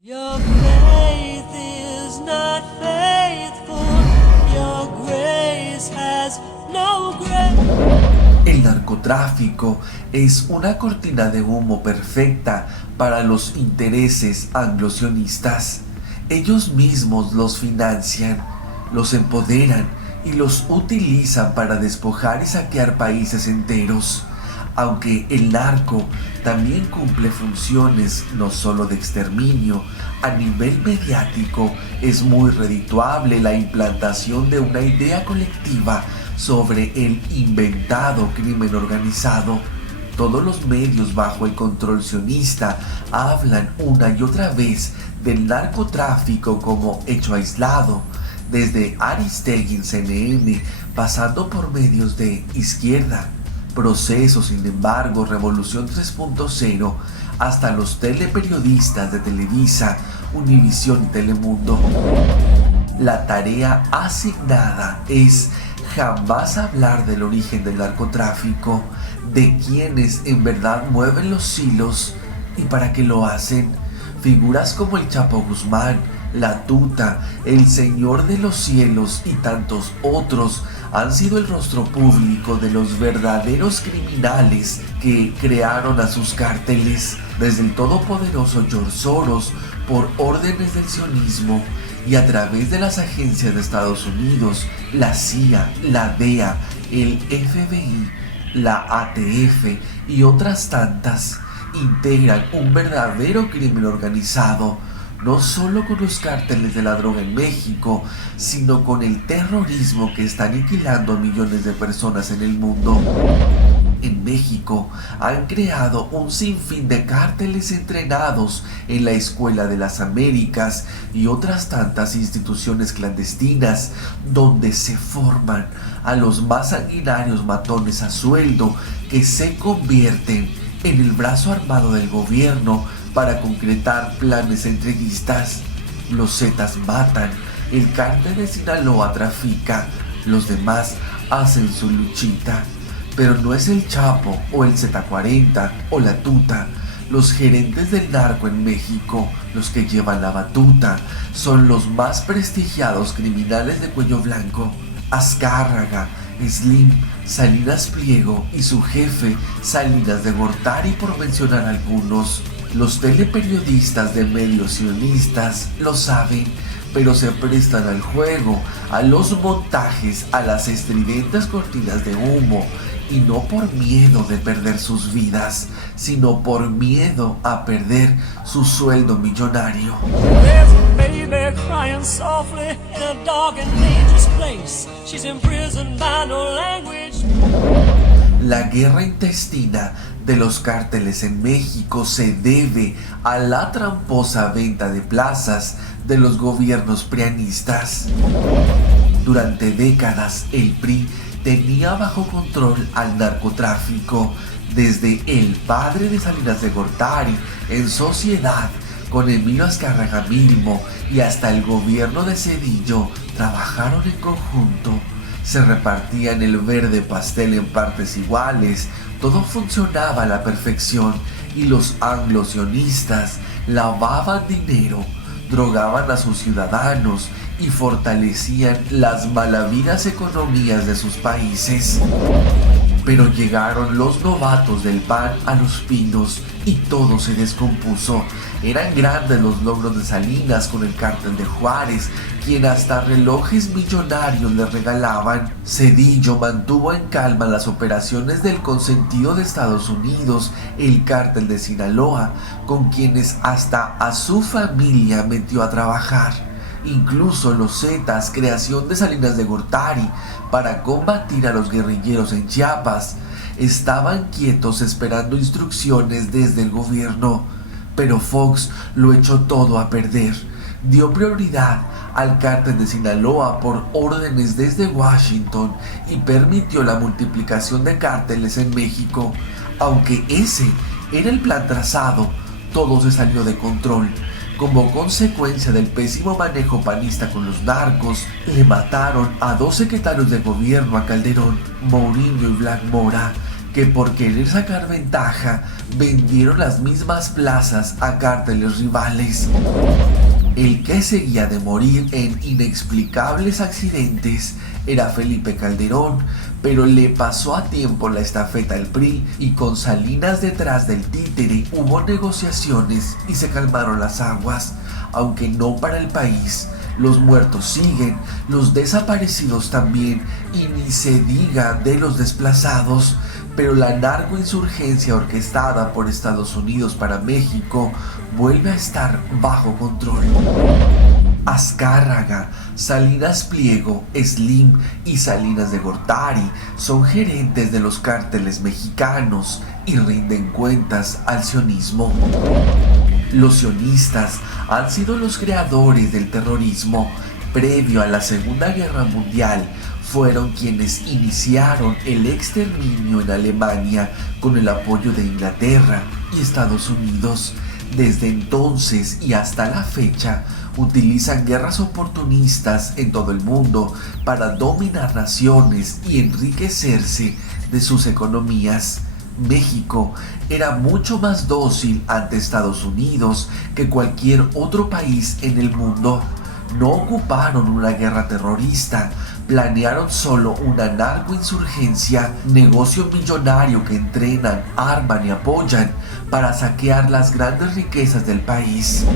Your faith is not faithful, your grace has no grace. El narcotráfico es una cortina de humo perfecta para los intereses anglosionistas. Ellos mismos los financian, los empoderan y los utilizan para despojar y saquear países enteros. Aunque el narco también cumple funciones no solo de exterminio, a nivel mediático es muy redituable la implantación de una idea colectiva sobre el inventado crimen organizado. Todos los medios bajo el control sionista hablan una y otra vez del narcotráfico como hecho aislado, desde Aristegui en CNN, pasando por medios de izquierda, Proceso, sin embargo, Revolución 3.0, hasta los teleperiodistas de Televisa, Univisión y Telemundo. La tarea asignada es jamás hablar del origen del narcotráfico, de quienes en verdad mueven los hilos y para qué lo hacen. Figuras como el Chapo Guzmán, la Tuta, el Señor de los Cielos y tantos otros han sido el rostro público de los verdaderos criminales que crearon a sus cárteles, desde el todopoderoso George Soros por órdenes del sionismo y a través de las agencias de Estados Unidos, la CIA, la DEA, el FBI, la ATF y otras tantas, integran un verdadero crimen organizado, no solo con los cárteles de la droga en México, sino con el terrorismo que está aniquilando a millones de personas en el mundo. En México han creado un sinfín de cárteles entrenados en la Escuela de las Américas y otras tantas instituciones clandestinas donde se forman a los más sanguinarios matones a sueldo que se convierten en el brazo armado del gobierno para concretar planes entreguistas. Los Zetas matan, el cártel de Sinaloa trafica, los demás hacen su luchita. Pero no es el Chapo o el Z40 o la Tuta. Los gerentes del narco en México, los que llevan la batuta, son los más prestigiados criminales de cuello blanco. Azcárraga, Slim, Salinas Pliego y su jefe, Salinas de Gortari, por mencionar algunos. Los teleperiodistas de medios sionistas lo saben, pero se prestan al juego, a los montajes, a las estridentes cortinas de humo, y no por miedo de perder sus vidas, sino por miedo a perder su sueldo millonario. There's a baby crying softly in a dark and dangerous place. She's imprisoned by no language. La guerra intestina de los cárteles en México se debe a la tramposa venta de plazas de los gobiernos prianistas. Durante décadas el PRI tenía bajo control al narcotráfico, desde el padre de Salinas de Gortari en sociedad con Emilio Azcárraga Milmo y hasta el gobierno de Zedillo trabajaron en conjunto. Se repartían el verde pastel en partes iguales, todo funcionaba a la perfección y los anglosionistas lavaban dinero, drogaban a sus ciudadanos y fortalecían las malavidas economías de sus países. Pero llegaron los novatos del PAN a Los Pinos y todo se descompuso. Eran grandes los logros de Salinas con el cártel de Juárez, quien hasta relojes millonarios le regalaban. Zedillo mantuvo en calma las operaciones del consentido de Estados Unidos, el cártel de Sinaloa, con quienes hasta a su familia metió a trabajar. Incluso los Zetas, creación de Salinas de Gortari para combatir a los guerrilleros en Chiapas, estaban quietos esperando instrucciones desde el gobierno. Pero Fox lo echó todo a perder. Dio prioridad al cártel de Sinaloa por órdenes desde Washington y permitió la multiplicación de cárteles en México. Aunque ese era el plan trazado, todo se salió de control. Como consecuencia del pésimo manejo panista con los narcos, le mataron a 2 secretarios de gobierno a Calderón, Mourinho y Black Mora, que por querer sacar ventaja vendieron las mismas plazas a cárteles rivales. El que seguía de morir en inexplicables accidentes era Felipe Calderón, pero le pasó a tiempo la estafeta al PRI y con Salinas detrás del títere hubo negociaciones y se calmaron las aguas, aunque no para el país. Los muertos siguen, los desaparecidos también, y ni se diga de los desplazados, pero la narcoinsurgencia orquestada por Estados Unidos para México vuelve a estar bajo control. Azcárraga, Salinas Pliego, Slim y Salinas de Gortari son gerentes de los cárteles mexicanos y rinden cuentas al sionismo. Los sionistas han sido los creadores del terrorismo. Previo a la Segunda Guerra Mundial, fueron quienes iniciaron el exterminio en Alemania con el apoyo de Inglaterra y Estados Unidos. Desde entonces y hasta la fecha, utilizan guerras oportunistas en todo el mundo para dominar naciones y enriquecerse de sus economías. México era mucho más dócil ante Estados Unidos que cualquier otro país en el mundo. No ocuparon una guerra terrorista, planearon solo una narcoinsurgencia, negocio millonario que entrenan, arman y apoyan para saquear las grandes riquezas del país.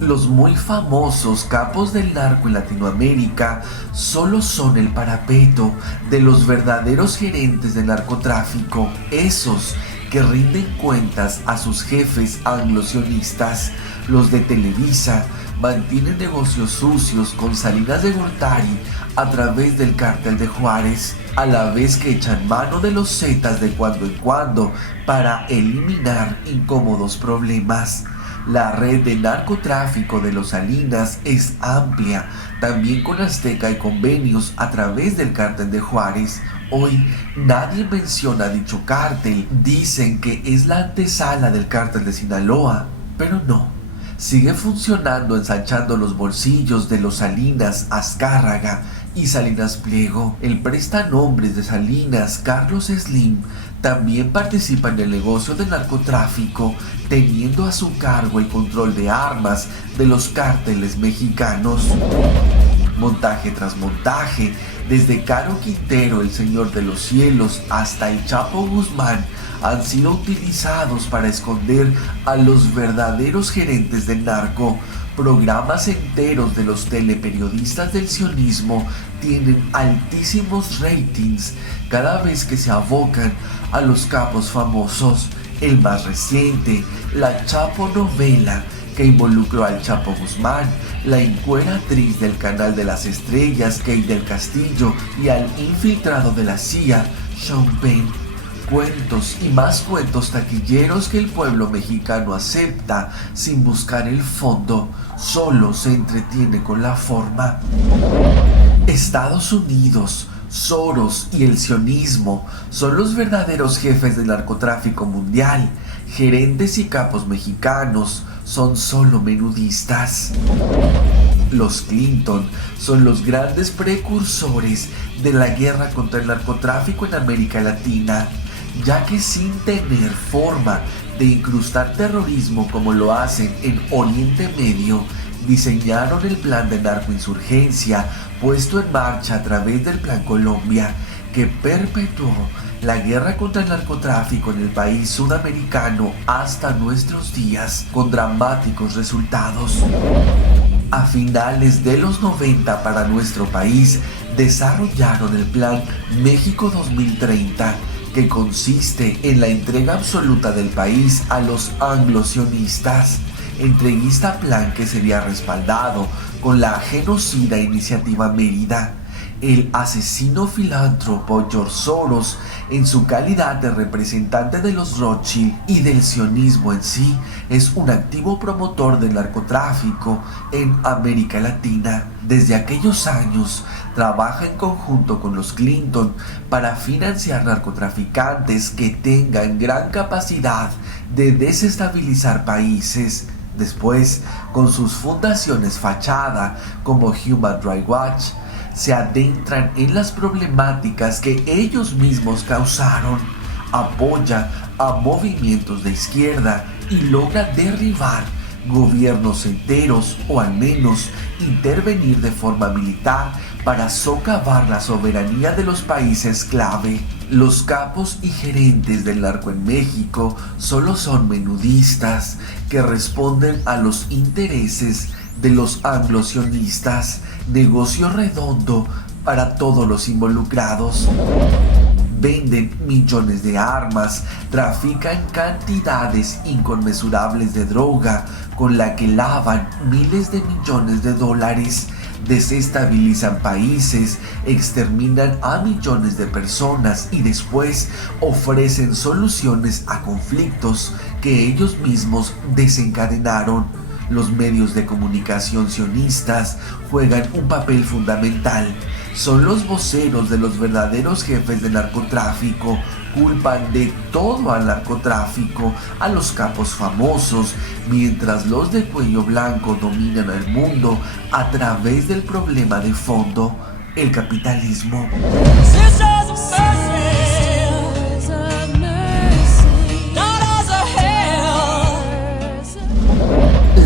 Los muy famosos capos del narco en Latinoamérica solo son el parapeto de los verdaderos gerentes del narcotráfico, esos que rinden cuentas a sus jefes anglosionistas. Los de Televisa mantienen negocios sucios con Salinas de Gortari a través del cártel de Juárez, a la vez que echan mano de los Zetas de cuando en cuando para eliminar incómodos problemas. La red de narcotráfico de los Salinas es amplia, también con Azteca y convenios a través del cártel de Juárez. Hoy nadie menciona dicho cártel, dicen que es la antesala del cártel de Sinaloa, pero no. Sigue funcionando ensanchando los bolsillos de los Salinas, Azcárraga y Salinas Pliego. El prestanombres de Salinas, Carlos Slim, también participa en el negocio del narcotráfico, teniendo a su cargo el control de armas de los cárteles mexicanos. Montaje tras montaje, desde Caro Quintero, el Señor de los Cielos, hasta el Chapo Guzmán, han sido utilizados para esconder a los verdaderos gerentes del narco. Programas enteros de los teleperiodistas del sionismo tienen altísimos ratings cada vez que se abocan a los capos famosos. El más reciente, la Chapo novela, que involucró al Chapo Guzmán, la encueratriz del Canal de las Estrellas, Kate del Castillo, y al infiltrado de la CIA, Sean Penn. Cuentos y más cuentos taquilleros que el pueblo mexicano acepta sin buscar el fondo, solo se entretiene con la forma. Estados Unidos, Soros y el sionismo son los verdaderos jefes del narcotráfico mundial. Gerentes y capos mexicanos son solo menudistas. Los Clinton son los grandes precursores de la guerra contra el narcotráfico en América Latina, ya que sin tener forma de incrustar terrorismo como lo hacen en Oriente Medio, diseñaron el plan de narcoinsurgencia puesto en marcha a través del Plan Colombia, que perpetuó la guerra contra el narcotráfico en el país sudamericano hasta nuestros días, con dramáticos resultados. A finales de los 90 para nuestro país, desarrollaron el Plan México 2030, que consiste en la entrega absoluta del país a los anglosionistas, entreguista plan que sería respaldado con la genocida Iniciativa Mérida. El asesino filántropo George Soros, en su calidad de representante de los Rothschild y del sionismo en sí, es un activo promotor del narcotráfico en América Latina. Desde aquellos años trabaja en conjunto con los Clinton para financiar narcotraficantes que tengan gran capacidad de desestabilizar países. Después, con sus fundaciones fachada como Human Rights Watch, se adentran en las problemáticas que ellos mismos causaron. apoya a movimientos de izquierda y logra derribar gobiernos enteros o al menos intervenir de forma militar para socavar la soberanía de los países clave. Los capos y gerentes del narco en México solo son menudistas que responden a los intereses de los anglosionistas, negocio redondo para todos los involucrados. Venden millones de armas, trafican cantidades inconmensurables de droga con la que lavan miles de millones de dólares, desestabilizan países, exterminan a millones de personas y después ofrecen soluciones a conflictos que ellos mismos desencadenaron. Los medios de comunicación sionistas juegan un papel fundamental. Son los voceros de los verdaderos jefes del narcotráfico. Culpan de todo al narcotráfico, a los capos famosos, mientras los de cuello blanco dominan al mundo a través del problema de fondo, el capitalismo. Sisters of mercy, daughters of hell.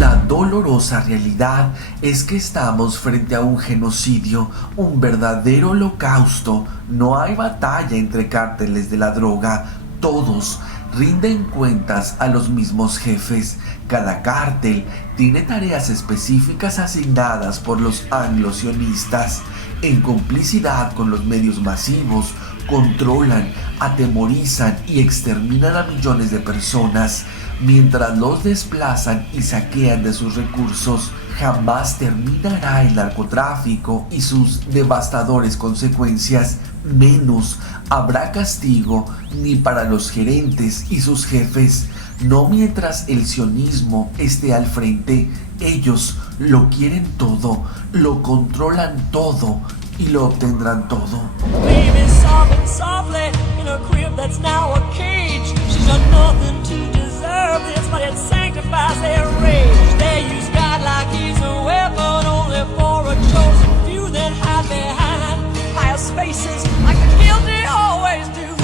La dolorosa realidad es que estamos frente a un genocidio, un verdadero holocausto. No hay batalla entre cárteles de la droga, todos rinden cuentas a los mismos jefes. Cada cártel tiene tareas específicas asignadas por los anglosionistas. En complicidad con los medios masivos, controlan, atemorizan y exterminan a millones de personas, mientras los desplazan y saquean de sus recursos. Jamás terminará el narcotráfico y sus devastadores consecuencias, menos habrá castigo ni para los gerentes y sus jefes, no mientras el sionismo esté al frente. Ellos lo quieren todo, lo controlan todo y lo obtendrán todo. Baby sobbing softly in a crib that's now a cage. She's done nothing to deserve this, but it sanctifies their rage. They use God like he's a weapon, only for a chosen few, then hide behind pious faces like the guilty always do.